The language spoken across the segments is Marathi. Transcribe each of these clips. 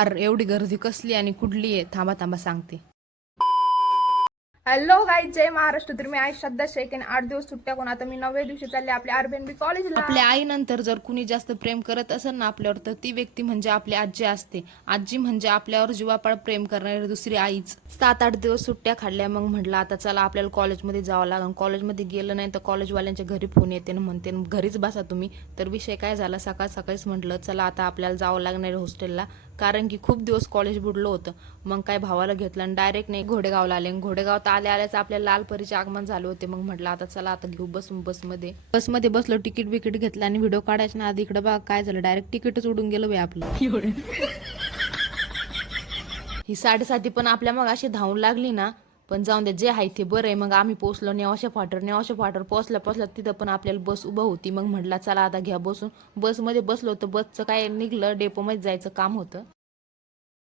यार एवढी गर्दी कसली आणि कुठली आहे? थांबा थांबा सांगते. हॅलो गाईज, जय महाराष्ट्र. तर मी आई श्रद्धा शेख आणि 8 दिवस सुट्ट्या कोण आता मी 9व्या दिवशी चालले आपल्या आरबीएनबी कॉलेजला. आपल्या आईनंतर जर कुणी जास्त प्रेम करत असेल ना आपल्यावर तर ती व्यक्ती म्हणजे आपली आजी असते. आजी म्हणजे आपल्यावर जीवापाड प्रेम करणारी दुसरी आईच. 7-8 दिवस सुट्ट्या खाल्ल्या, मग म्हटलं आता चला आपल्याला कॉलेजमध्ये जावं लागेल. कॉलेजमध्ये गेलं नाही तर कॉलेजवाल्यांच्या घरी फोन येते ना म्हणते घरीच बसा तुम्ही. तर विषय काय झाला, सकाळ सकाळीच म्हटलं चला आता आपल्याला जावं लागणार हॉस्टेलला, कारण की खूप दिवस कॉलेज बुडलं होतं. मग काय भावाला घेतलं आणि डायरेक्ट नाही घोडेगावला आले. घोडेगावात आल्याच आपल्या लालपरीचे आगमन झाले होते. मग म्हटलं आता चला आता घेऊ बसून बसमध्ये बसलो, तिकीट बिकीट घेतलं आणि व्हिडिओ काढायच्या ना आधी इकडे बघा काय झालं, डायरेक्ट तिकीटच उडून गेलं बाई आपलं. ही 7:30 पण आपल्या मग अशी धावून लागली ना, पण जाऊन दे, जे आहे ते बरं आहे. मग आम्ही पोहोचलो नेवाशा फाटर पोहोचल्या तिथं पण आपल्याला बस उभं होती. मग म्हटलं चला आता घ्या बसून. बसमध्ये बसलो तर बसचं काय निघलं, डेपोमध्ये जायचं काम होतं.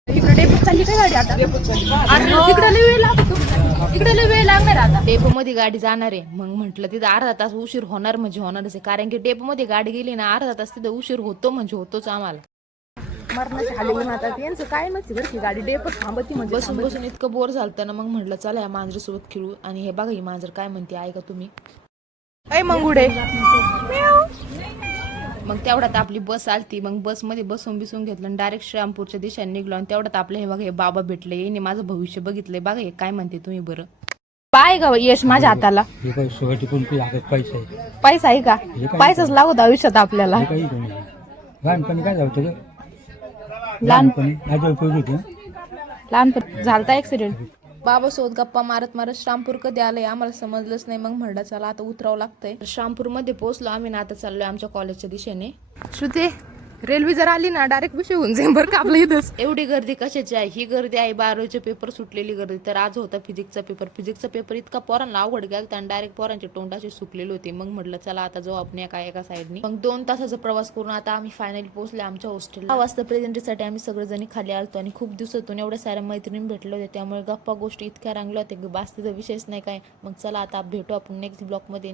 इकडे डेपोत चालली काय गाडी आता? तिकडे लय वेळ लागतो, तिकडे लय वेळ लागणार आता. डेपोमध्ये गाडी जाणार आहे. मग म्हटलं तिथं अर्धा तास उशीर होणार म्हणजे होणारच आहे, कारण की डेपोमध्ये गाडी गेली ना अर्धा तास तिथं उशीर होतो म्हणजे होतोच आम्हाला. मरणाची हालवून आता यांचं काय नसते बरं की, गाडी डेपोत थांबती म्हणजे बसून इतकं बोर झालं ना, मग म्हटलं चला या मांजरीसोबत खेळू. आणि हे बघा ही मांजर काय म्हणते ऐका तुम्ही. ऐ मंगुडे. मग तेवढ्यात आपली बस आलती. मग बसमध्ये बसून घेतलं आणि डायरेक्ट श्रीरामपूरच्या दिशेने निघलो. आणि तेवढ्यात आपले हे बघा हे बाबा भेटले. येणे माझं भविष्य बघितलंय बघा. हे काय म्हणते तुम्ही बरं. पाय गा यश माझ्या हाताला पैसा आहे का? पैसाच लागत आयुष्यात आपल्याला. लहानपणी काय झालं लहानपणी झालता ऍक्सिडेंट. बाबासोबत गप्पा मारत श्रामपूर कधी आलंय आम्हाला समजलंच नाही. मग म्हणलं चला आता उतरावं लागतंय. श्रामपूरमध्ये पोहोचलो आम्ही ना, आता चाललोय आमच्या कॉलेजच्या दिशेने. श्रुते, रेल्वे जर आली ना डायरेक्ट विषय होऊन जाईल बरं का आपलं इथंच. एवढी गर्दी कशाची आहे? ही गर्दी आहे 12वीचे पेपर सुटलेली गर्दी. तर आज होता फिजिक्सचा पेपर इतका पोरांना अवघड गेला आणि डायरेक्ट पोरांचे तोंडाचे सुकलेले होते. मग म्हटलं चला आता जाऊ आपण एका साईडनी. मग 2 तासाचा प्रवास करून आता आम्ही फायनली पोहोचले आमच्या हॉस्टेलला. 6 वाजता प्रेझेंटीसाठी आम्ही सगळेजणी खाली आलतो आणि खूप दिवसातून एवढ्या साऱ्या मैत्रिणी भेटले होते, त्यामुळे गप्पा गोष्टी इतक्या रंगल्या होत्या की बास्तीचा विषयच नाही काय. मग चला आता भेटू आपण नेक्स्ट ब्लॉग मध्ये.